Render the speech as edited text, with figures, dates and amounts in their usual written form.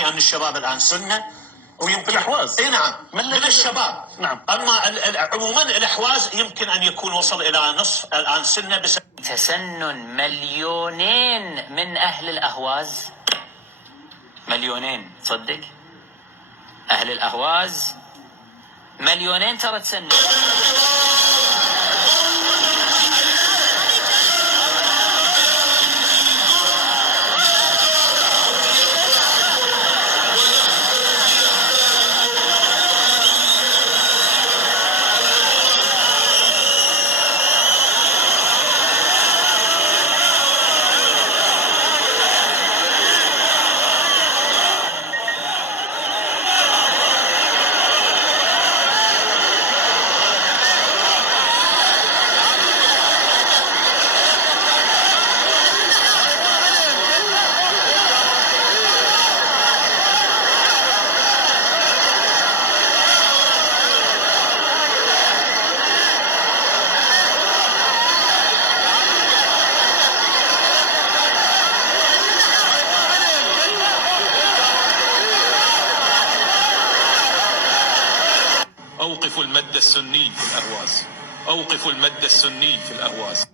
يعني أن الشباب الآن سنة ويمكن الأحواز. اي نعم من الشباب. نعم. اما عموما الاحواز يمكن ان يكون وصل الى نصف الان سنه تسنن مليونين من اهل الاهواز، مليونين، تصدق اهل الاهواز مليونين ترى تسنن. أوقفوا المد السني في الأهواز، أوقفوا المد السني في الأهواز.